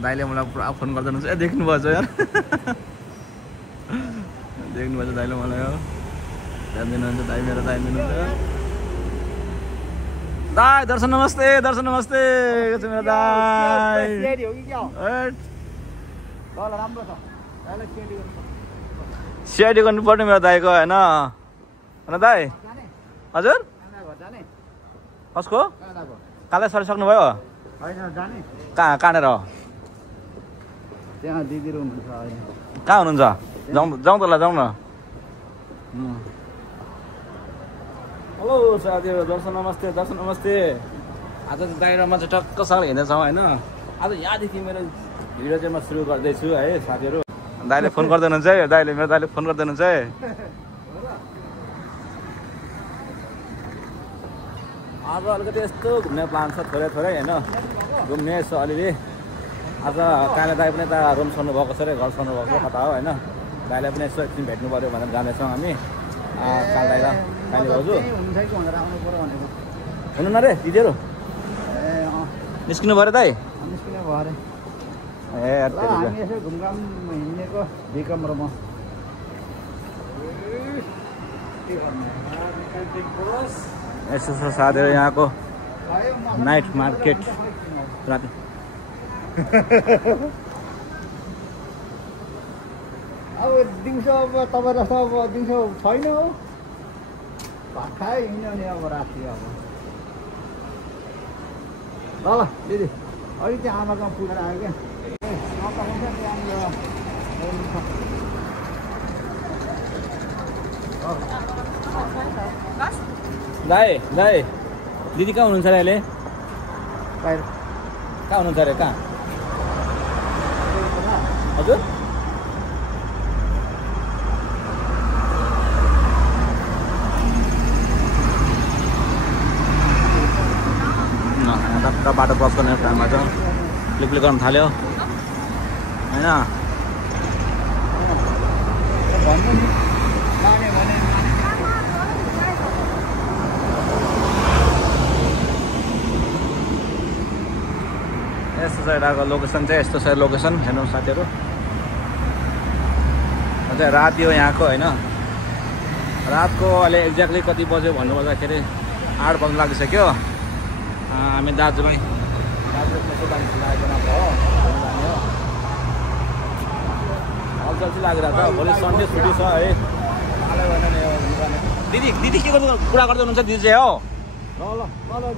दाइले मलाई पुरा फोन गर्दै हुनुहुन्छ ए देख्नुभएछ यार देख्नुभएछ दाइले मलाई हो ध्यान दिनुहुन्छ दाइ मेरो ध्यान दिनुहुन्छ दाइ दर्शन नमस्ते के छ मेरो दाइ सेडी हो कि क्या हो हट ल राम्रो छ दाइले सेडी गर्नु सिआइडी गर्नु पर्ने मेरो दाइको हैन दाइ जाने हजुर घर जाने कसको कहाँको काले सरिसक्नु भयो हैन जाने कहाँनिर त्यहाँ दिदी हुनुहुन्छ अहिले कहाँ हुनुहुन्छ जाउँ त ल जाउँ न हेलो साथीहरू दर्शन नमस्ते आज बाहिरमा चाहिँ टक्कसँग हिँड्दैछौँ होइन आज यहाँदेखि मेरो भिडियो चाहिँ म सुरु गर्दैछु है साथीहरू दाइले फोन गर्दै हुनुहुन्छ है मेरो दाइले फोन गर्दै हुनुहुन्छ है आज अलिकति यस्तो घुम्ने प्लान छ थोरै होइन घुम्ने यसो अलिअलि आज काले दाइ पनि त रुम छोड्नु भएको छ अरे घर छोड्नु भएको कता हो होइन दाइलाई पनि यसो एकछिन भेट्नु पऱ्यो भनेर जाँदैछौँ हामी काल दाइ र काली भाउजू हुन्छ कि भनेर आउनु पर्यो भनेको हुनु न रे दिदीहरू ए निस्किनु पऱ्यो दाइ निस्किने भयो अरे ए ल हामी यसो घुमघाम हिँडेको भिकम र म यसो छ साथीहरू यहाँको नाइट मार्केट राति अब दिउँसो अब तपाईँ जस्तो अब दिउँसो छैन हो भात खायो हिँड्यो नि अब राति अब ल दिदी अहिले त्यो आमाकोमा पुगेर आयो क्या दाइ दिदी कहाँ हुनुहुन्छ अरे अहिले बाहिर कहाँ हुनुहुन्छ अरे कहाँ हजुर बाटो क्रस गर्ने टाइममा चाहिँ क्लिक गर्न थाल्यो होइन भन्नु नि लाने भने यस्तो छ यताको लोकेसन चाहिँ यस्तो छ लोकेसन हेर्नु साथीहरू अझै राति हो यहाँको होइन रातको अहिले एक्ज्याक्टली कति बज्यो भन्नुपर्दाखेरि 8 बज्नु लागिसक्यो हामी दाजुभाइ यसो जानु लागेको नभए हो हल्चल चाहिँ लागिरहेको छ भोलि सन्डे छुट्टी छ है दिदी के गर्नु कुरा गर्दै हुनुहुन्छ दिदी चाहिँ हो ल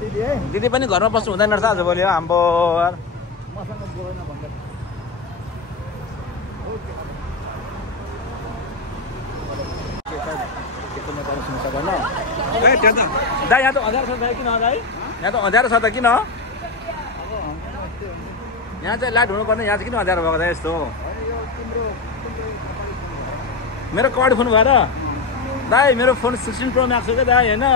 दिदी है दिदी पनि घरमा बस्नु हुँदैन रहेछ आज भोलि हाम्रो मसँग बोलेन भन्दा दाइ यहाँ त अँध्यारो छ दाइ किन दाइ यहाँ त अँध्यारो छ त किन यहाँ चाहिँ लाइट हुनुपर्ने यहाँ चाहिँ किन अँध्यारो भएको दाइ यस्तो मेरो कड फोन भएर दाइ मेरो फोन 16 प्रो म्याक्स हो क्या दाइ होइन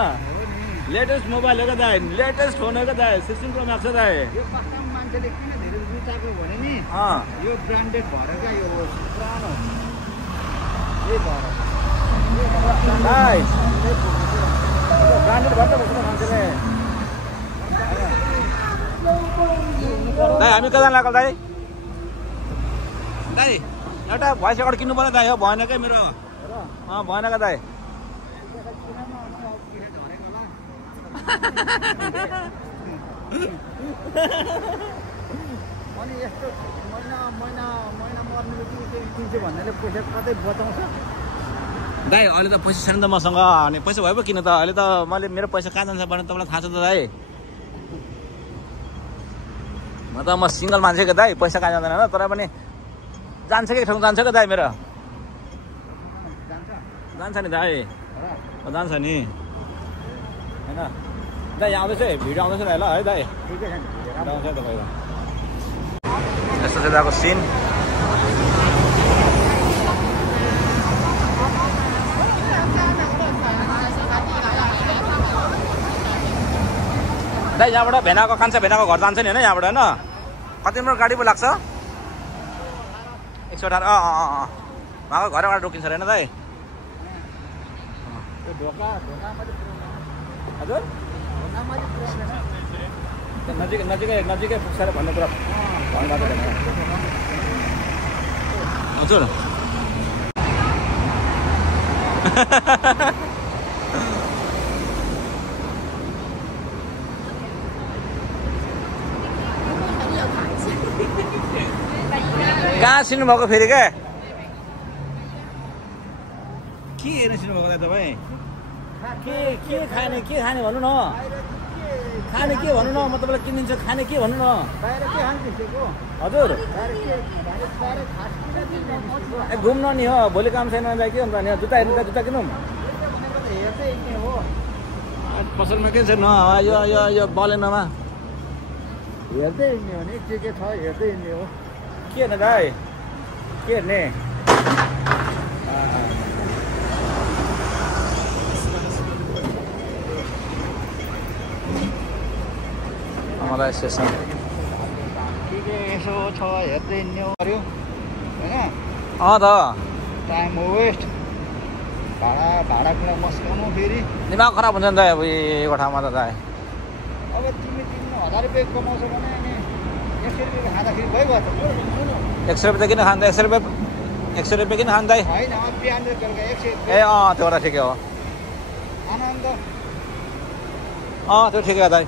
लेटेस्ट मोबाइल हो क्या दाइ लेटेस्ट फोन हो क्या दाइ 16 प्रो म्याक्स हो दाइ मान्छेले किन धेरै रुचाएको भने नि यो ब्रान्डेड भएर क्या यो पुरानो यही भएर दाइ ब्रान्डेड भएर त बस्नु मान्छेले दाइ हामी कहाँ लाग्यो दाइ एउटा भोइस रेकर्ड किन्नु पर्यो दाइ हो भएन क्या मेरो भएन क्या दाइ अनि यस्तो महिना मर्नु किन्छु भन्नाले पैसा कतै बचाउँछ दाइ अहिले त पैसा छैन त मसँग अनि पैसा भयो पो किन त अहिले त मैले मेरो पैसा कहाँ जान्छ भने तपाईँलाई थाहा छ त दाइ म सिङ्गल मान्छे क्या दाइ पैसा कहाँ जाँदैन तर पनि जान्छ कि ठाउँ जान्छ क्या दाइ मेरो जान्छ नि दाइ जान्छ नि होइन दाइ यहाँ आउँदैछ है भिडियो आउँदैछ ल है दाइ आउँछ तपाईँको यस्तो चाहिँ दाको सिन दाइ यहाँबाट कान्छा भेनाको घर जान्छ नि होइन यहाँबाट होइन कति मिनट गाडी पो लाग्छ 118 उहाँको घरबाट रोकिन्छ अरे होइन दाइ ढोका हजुर नजिकै पुग्छ भन्ने कुरा भन्नुभएको छैन हजुर। कहाँ सिन्नु भएको फेरि क्या के हेर्नु सिन्नु भएको तपाईँ के खाने भन्नु न खाने के भन्नु न म तपाईँलाई किनिदिन्छु खाने के भन्नु न हजुर घुम्न नि हो भोलि काम छैन के हुन्छ नि जुत्ता हेर्नु जुत्ता किनौँ पसलमा के छैन यो बलेनमा हेर्दै हिँड्ने हो नि के छ हेर्दै हिँड्ने हो के हेर्ने दाइ के हेर्ने मलाई स्टेसन के यसो छ हेर्दै हिँड्ने हो पर्यो होइन त टाइम वेस्ट भाडा कुरा मस्काउनु फेरि दिमाग खराब हुन्छ नि त अब यो ठाउँमा त दाइ अब तिमी 1000 रुपियाँ कमाउँछौ भने अनि 100 रुपियाँ खाँदाखेरि भइगयो त 100 रुपियाँ किन खान्छ 100 रुपियाँ किन खान्छ होइन बिहान र बेलुका 100 ए त्यो त ठिकै हो आनन्द त्यो ठिकै हो दाइ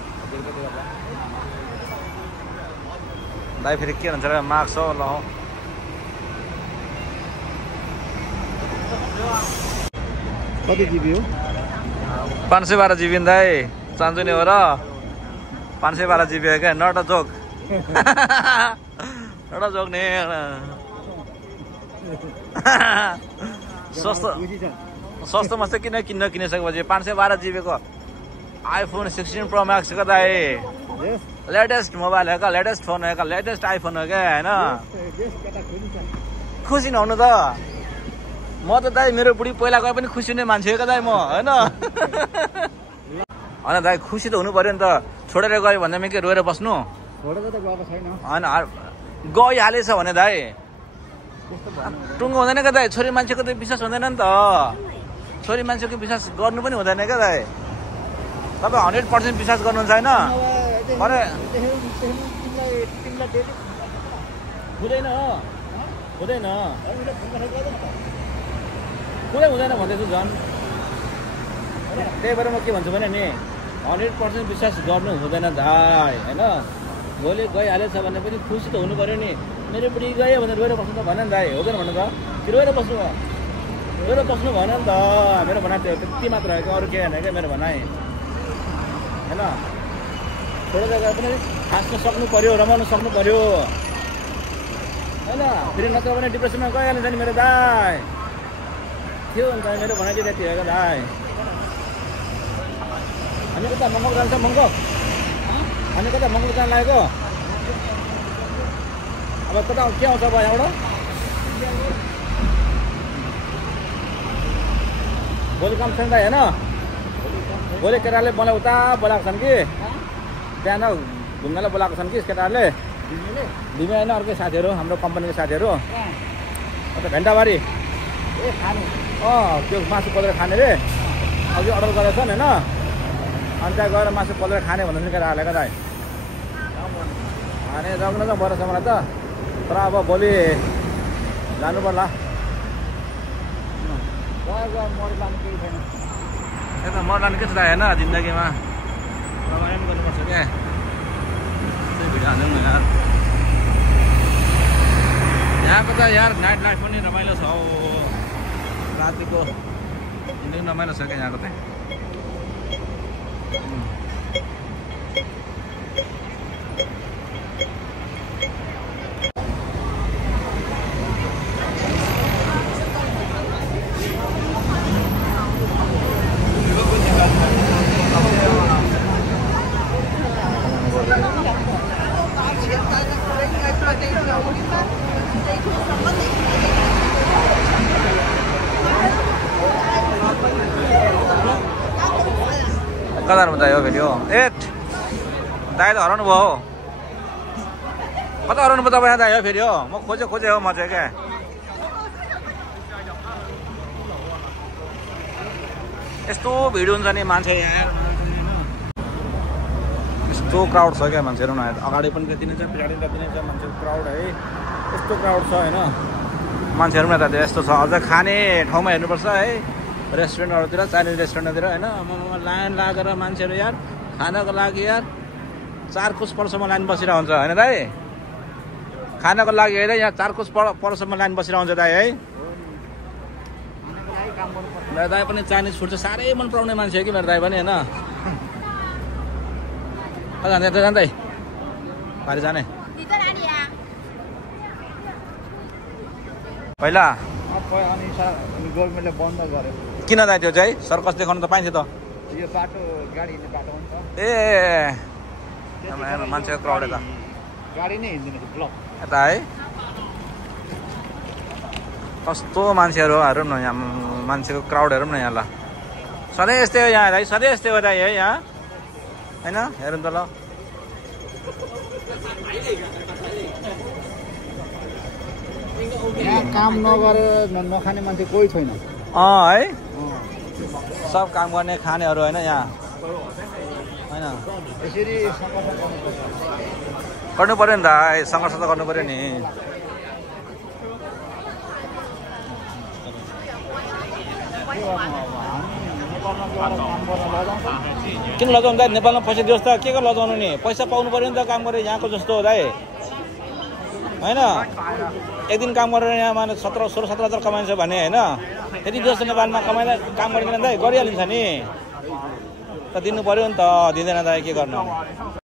दाइ फेरि के भन्छ र माग्छ ल कति जिबी हो 512 जिबी दाइ चान्छु नि हो र 512 जिबी हो क्या not a joke not a joke नि सस्तोमा चाहिँ किनिसकेपछि 512 जिबीको आइफोन 16 प्रो मैक्स को दाइ लेटेस्ट मोबाइल हो क्या लेटेस्ट फोन हो क्या लेटेस्ट आइफोन हो क्या होइन खुसी नहुनु त म त दाइ मेरो बुढी पहिला गए पनि खुसी हुने मान्छे हो क्या दाइ म होइन होइन दाइ खुसी त हुनु पर्यो नि त छोडेर गयो भन्दा के रोएर बस्नु होइन गइहालेछ भने दाइ टुङ्गो हुँदैन क्या दाइ छोरी मान्छेको त विश्वास हुँदैन नि त छोरी मान्छेको विश्वास गर्नु पनि हुँदैन क्या दाइ तपाईँ 100% विश्वास गर्नुहुन्छ होइन अरे हुँदैन हुँदैन पुरै हुँदैन भन्दैछु झन् त्यही भएर म के भन्छु भने नि 100% विश्वास गर्नु हुँदैन दाइ होइन भोलि गइहालेछ भने पनि खुसी त हुनु पऱ्यो नि मेरो बुढी गयो भने रोएर बस्नु त भएन नि दाइ हुँदैन भन्नु त कि रोएर बस्नु भएन नि त मेरो भनाइ त्यो त्यति मात्र हो कि अरू केही होइन क्या मेरो भनाइ होइन थोरै जग्गा पनि हाँस्न सक्नु पऱ्यो रमाउनु सक्नु पऱ्यो होइन फेरि नत्र भने डिप्रेसनमा गइहाल्छ नि मेरो दाइ थियो अन्त मेरो भनाइ चाहिँ त्यति हो क्या दाइ हामी कता मङ्गल जान्छ हामी कता मङ्गल जान लागेको अब कता के आउँछ अब यहाँबाट भोलि काम छैन दाइ होइन भोलि केटाले मलाई उता बोलाएको छन् कि बिहान घुम्नलाई बोलाएको छन् कि केटाहरूले भिमे होइन अर्कै साथीहरू हाम्रो कम्पनीको साथीहरू अन्त भेन्टाबारी त्यो मासु पोलेर खाने रे अघि अर्डर गरेको छन् होइन अनि त्यहाँ गएर मासु पोलेर खाने भन्नु केटाहरूले क्या दाइ अनि जग्न त बरेछ मलाई त तर अब भोलि जानु पर्ला यता मर्लानु के छ दाइ होइन जिन्दगीमा रमाइलो पनि गर्नुपर्छ क्या त्यही भिडियो हाल्नु न यार यहाँको त यार नाइट लाइफ पनि रमाइलो छ हौ रातिको जिन्दगी रमाइलो छ क्या यहाँको चाहिँ कतारमा दाइ हो फेरि हो दाइ त हराउनु भयो हो कता हराउनु भयो तपाईँ दाइ हो फेरि हो म खोजे हो म चाहिँ क्या यस्तो भिड हुन्छ नि मान्छे यहाँ कस्तो क्राउड छ क्या मान्छेहरू न अगाडि पनि त्यति नै छ पछाडि त्यति नै छ मान्छेको क्राउड है यस्तो क्राउड छ होइन मान्छेहरू पनि यता यस्तो छ अझ खाने ठाउँमा हेर्नुपर्छ है रेस्टुरेन्टहरूतिर चाइनिज रेस्टुरेन्टतिर होइन लाइन लागेर मान्छेहरू यार खानको लागि यार 4 कोस परसम्म लाइन बसिरहेको हुन्छ होइन दाइ खानको लागि होइन यहाँ 4 कोस परसम्म लाइन बसिरहेको हुन्छ दाइ है मेरो दाइ पनि चाइनिज फुड चाहिँ साह्रै मन पराउने मान्छे हो कि मेरो दाइ पनि होइन जाने त जान्दै पारि जाने पहिला गभर्मेन्टले बन्द गर्यो किन दाइ त्यो चाहिँ सर्कस देखाउनु त पाइन्थ्यो त यो बाटो गाडी हिँड्ने बाटो हो नि त ए मान्छेको क्राउड यता गाडी नै हिँड्दैन ब्लक यता है कस्तो मान्छेहरू हेरौँ न यहाँ मान्छेको क्राउड हेरौँ न यहाँ ल सधैँ यस्तै हो यहाँ दाइ सधैँ यस्तै हो दाइ है यहाँ होइन हेरौँ त ल यहाँ काम नगरेर नखाने मान्छे कोही छैन है सब काम गर्ने खानेहरू होइन यहाँ होइन यसरी गर्नु पऱ्यो नि त सङ्घर्ष त गर्नु पऱ्यो नि किन लजाउनु दाइ नेपालमा पैसा दियोस् त के लजाउनु नि पैसा पाउनु पऱ्यो नि त काम गरेर यहाँको जस्तो हो दाइ होइन एक दिन काम गरेर यहाँ माने 16-17 हजार कमाइन्छ भने होइन यति जस्तो नेपालमा कमाएर काम गरिदिन दाइ गरिहालिन्छ नि त दिनु पऱ्यो नि त दिँदैन दाइ के गर्नु